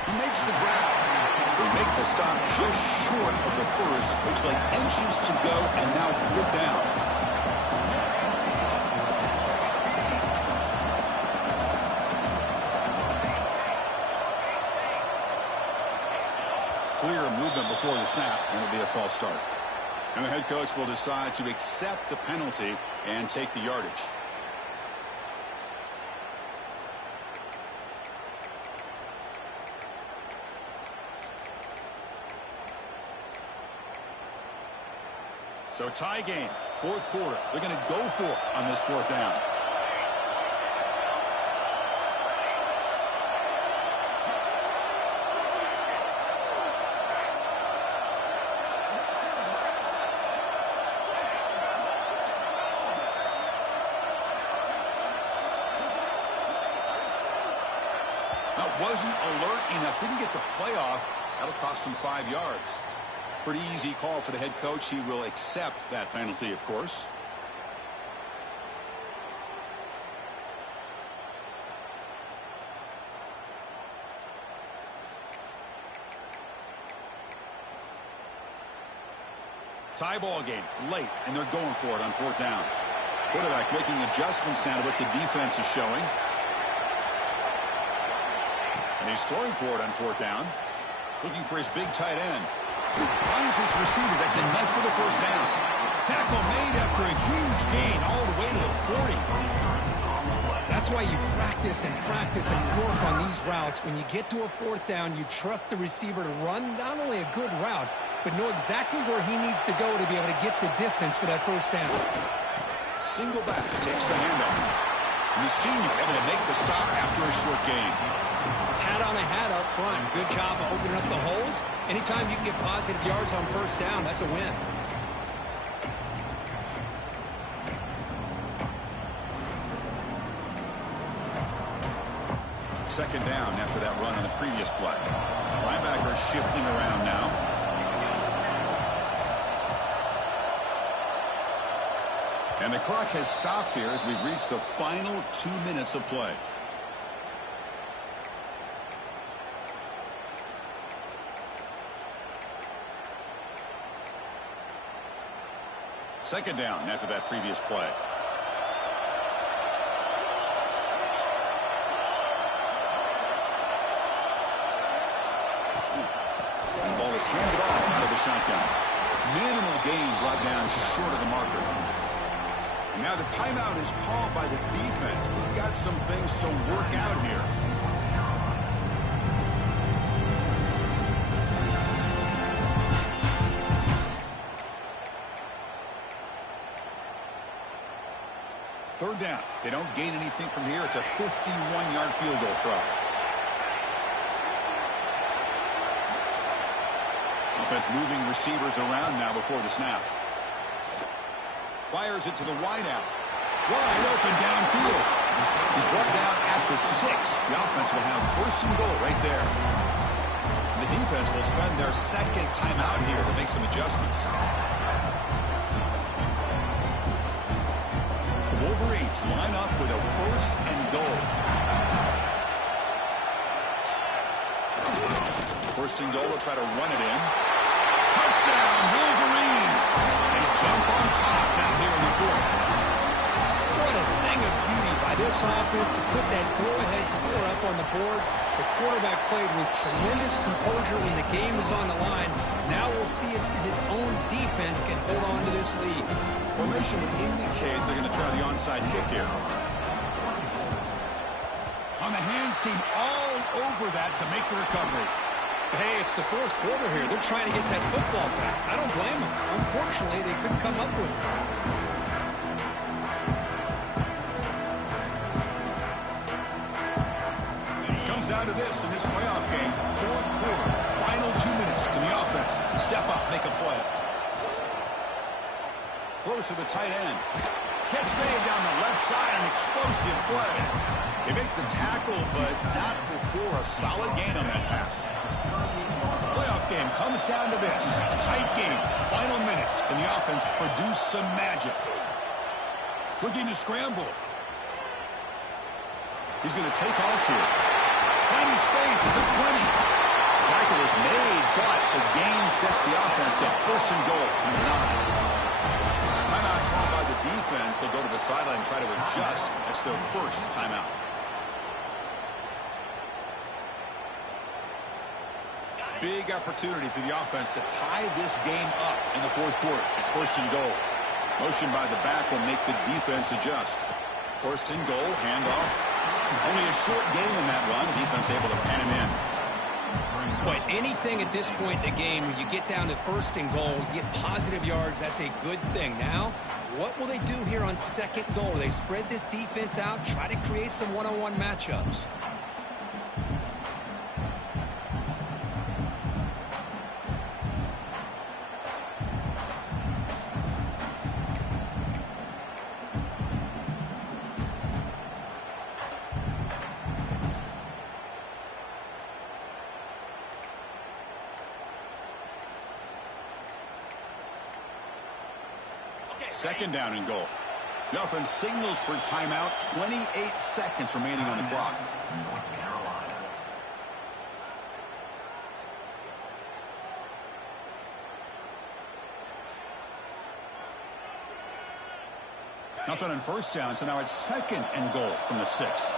He makes the grab. They make the stop just short of the first. Looks like inches to go, and now 4th down. Clear movement before the snap, and it'll be a false start. And the head coach will decide to accept the penalty and take the yardage. So tie game, 4th quarter. They're going to go for it on this 4th down. Now, wasn't alert enough, didn't get the play off. That'll cost him 5 yards. Pretty easy call for the head coach. He will accept that penalty, of course. Tie ball game, late, and they're going for it on 4th down. Quarterback making adjustments now to what the defense is showing. And he's throwing for it on 4th down. Looking for his big tight end. Finds his receiver. That's enough for the first down. Tackle made after a huge gain all the way to the 40. That's why you practice and work on these routes. When you get to a 4th down, you trust the receiver to run not only a good route, but know exactly where he needs to go to be able to get the distance for that first down. Single back takes the handoff. And the senior able to make the stop after a short gain. Hat on a hat up front. Good job of opening up the holes. Anytime you can get positive yards on first down, that's a win. Second down after that run on the previous play. Linebacker shifting around now. And the clock has stopped here as we reach the final 2 minutes of play. Second down after that previous play. And the ball is handed off out of the shotgun. Minimal gain brought down short of the marker. And now the timeout is called by the defense. They've got some things to work out here. Third down. They don't gain anything from here. It's a 51-yard field goal try. Offense moving receivers around now before the snap. Fires it to the wideout. Wide open downfield. He's brought down at the 6. The offense will have first and goal right there. The defense will spend their second timeout here to make some adjustments. The Wolverines line up with a first and goal. First and goal, they'll try to run it in. Touchdown, Wolverines! They jump on top now here in the fourth. What a thing of beauty by this offense to put that go-ahead score up on the board. The quarterback played with tremendous composure when the game was on the line. Now we'll see if his own defense can hold on to this lead. Formation would indicate they're going to try the onside kick here. On the hands team all over that to make the recovery. Hey, it's the fourth quarter here. They're trying to get that football back. I don't blame them. Unfortunately, they couldn't come up with it. Comes down to this in this playoff game. Fourth quarter, final 2 minutes. Can the offense step up, make a play? Throws to the tight end. Catch made down the left side, an explosive play. They make the tackle, but not before a solid gain on that pass. Playoff game comes down to this. A tight game. Final minutes. Can the offense produce some magic? Looking to scramble. He's going to take off here. Finding space at the 20. Tackle is made, but the gain sets the offense up. First and goal from the 9. Timeout called by the defense. They'll go to the sideline and try to adjust. That's their first timeout. Big opportunity for the offense to tie this game up in the fourth quarter. It's first and goal. Motion by the back will make the defense adjust. First and goal, handoff. Only a short gain in that run. Defense able to pan him in. But anything at this point in the game, when you get down to first and goal, you get positive yards, that's a good thing. Now, what will they do here on second goal? They spread this defense out, try to create some one-on-one matchups. Second down and goal. The offense signals for timeout. 28 seconds remaining on the clock. Nothing on first down, so now it's second and goal from the 6.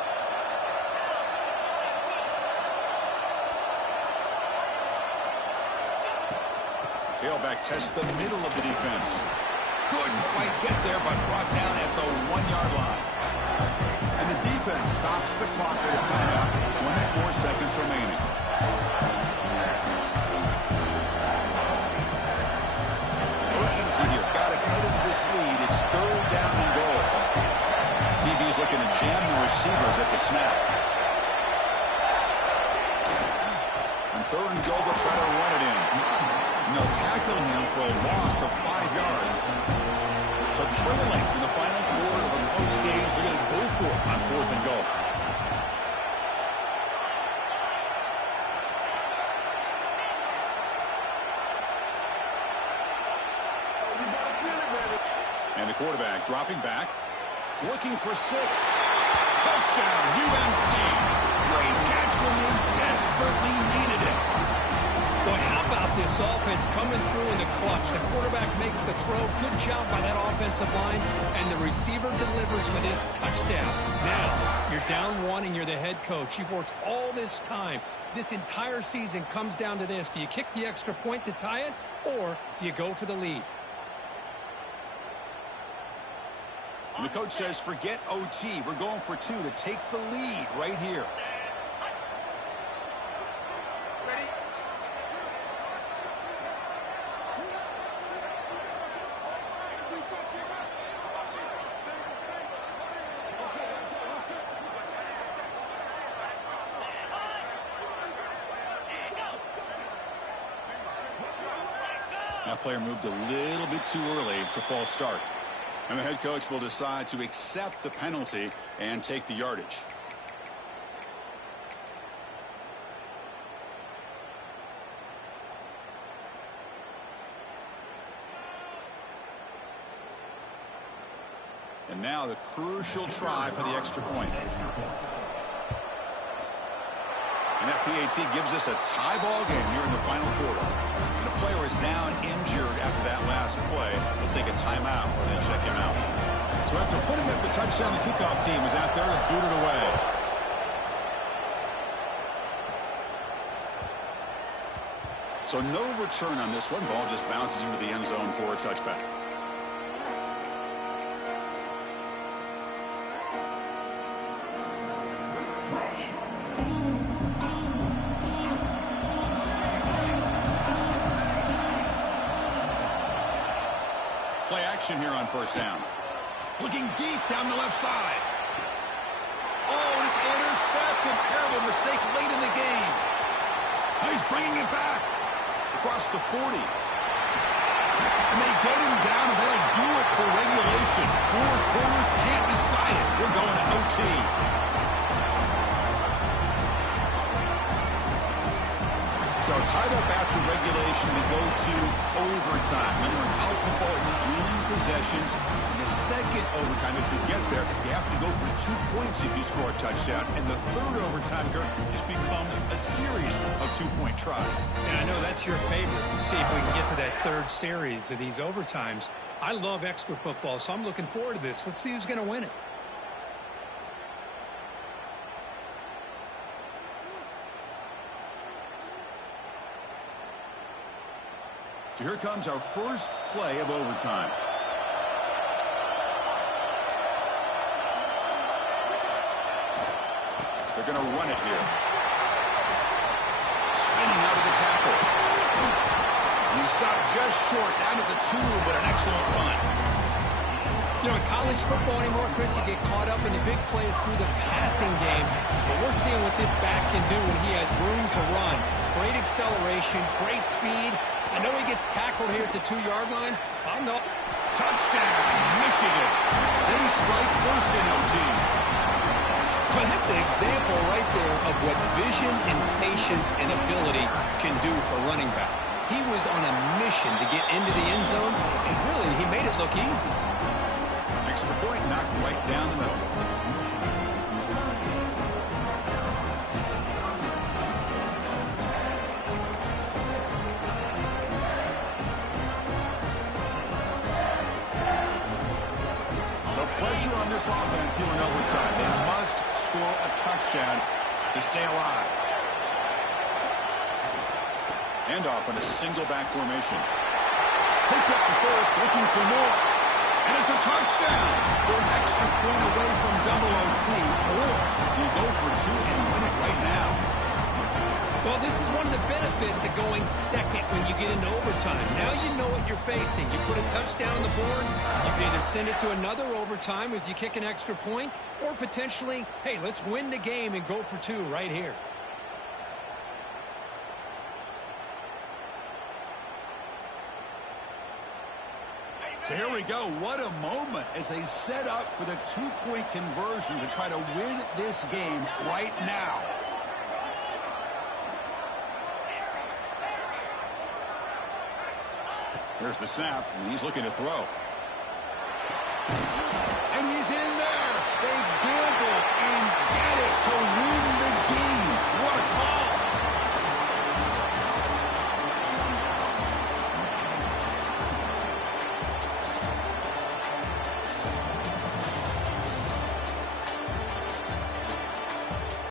Tailback tests the middle of the defense. Couldn't quite get there, but brought down at the 1-yard line. And the defense stops the clock at a timeout. 24 seconds remaining. Urgency here. Got to cut into this lead. It's third down and goal. DB's looking to jam the receivers at the snap. And third and goal, they'll try to run it in. And they'll tackle him for a loss of 5 yards. So trailing in the final quarter of a close game, they're going to go for it on fourth and goal. And the quarterback dropping back, looking for 6. Touchdown, UNC. Great catch when they desperately needed it. Boy, how about this offense coming through in the clutch? The quarterback makes the throw. Good job by that offensive line. And the receiver delivers for this touchdown. Now, you're down 1 and you're the head coach. You've worked all this time. This entire season comes down to this. Do you kick the extra point to tie it, or do you go for the lead? And the coach says, forget OT. We're going for 2 to take the lead right here. That player moved a little bit too early. It's a false start. And the head coach will decide to accept the penalty and take the yardage. And now the crucial try for the extra point. And that PAT gives us a tie ball game here in the final quarter. And the player is down injured after that last play. They'll take a timeout or they check him out. So after putting up the touchdown, the kickoff team is out there to boot it away. So no return on this one. Ball just bounces into the end zone for a touchback. Play action here on first down. Looking deep down the left side. Oh, and it's intercepted. Terrible mistake late in the game. Now he's bringing it back across the 40. And they get him down, and that'll do it for regulation. 4 quarters can't decide it. We're going to OT. So tied up after regulation, we go to overtime. Remember, in college football, it's dueling possessions. In the second overtime, if you get there, you have to go for 2 points if you score a touchdown. And the third overtime, Kurt, just becomes a series of 2-point tries. And I know that's your favorite, to see if we can get to that third series of these overtimes. I love extra football, so I'm looking forward to this. Let's see who's going to win it. So here comes our first play of overtime. They're going to run it here. Spinning out of the tackle. And he stopped just short, down at the 2, but an excellent run. You know, in college football anymore, Chris, you get caught up in the big plays through the passing game. But we're seeing what this back can do when he has room to run. Great acceleration, great speed. I know he gets tackled here at the 2-yard line. I know. Touchdown, Michigan. They strike first in OT. Well, that's an example right there of what vision and patience and ability can do for running back. He was on a mission to get into the end zone, and really, he made it look easy. Extra point knocked right down the middle. Pressure on this offense here in overtime. They must score a touchdown to stay alive. Handoff on a single back formation. Picks up the first, looking for more. And it's a touchdown. They're an extra point away from double OT. Or you go for 2 and win it right now. Well, this is one of the benefits of going second when you get into overtime. Now you know what you're facing. You put a touchdown on the board, you can either send it to another overtime if you kick an extra point, or potentially, hey, let's win the game and go for 2 right here. So here we go. What a moment as they set up for the 2-point conversion to try to win this game right now. Here's the snap, and he's looking to throw. And he's in there. They gamble and get it to